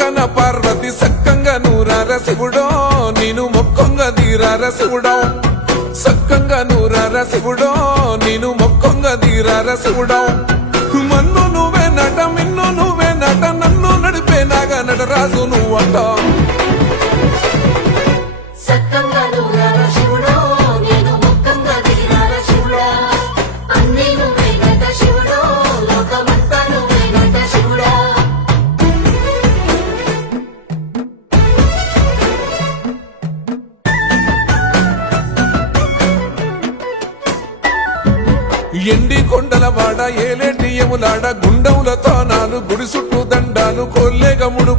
పక్కన పార్వతి సక్కంగా నూరార శివుడో నేను మొక్కంగా తీరార శివుడో సక్కంగా నూరార శివుడో నేను మొక్కంగా తీరార శివుడో మన్ను నువ్వే నట మిన్ను నువ్వే నట నన్ను నడిపే నాగా నటరాజు నువ్వంట ఎండి కొండల వాడ ఏలేటి యములాడ గుండములతో నాలు గుడి చుట్టూ దండాలు కొల్లేగముడు